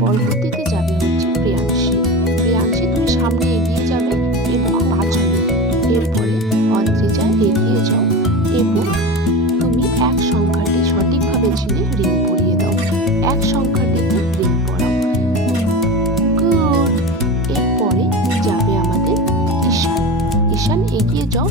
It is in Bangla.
পরবর্তীতে যাবে হচ্ছে প্রিয়াংশী। প্রিয়াংশী তুমি সামনে এগিয়ে যাবে এবং পাঁচজন, এরপরে অদ্রিজা এগিয়ে যাও এবং তুমি এক সংখ্যাটি সঠিকভাবে চিনে রিং পরিয়ে দাও। এক সংখ্যাটিতে রিং পরাও। গুড। এরপরে যাবে আমাদের ঈশান। ঈশান এগিয়ে যাও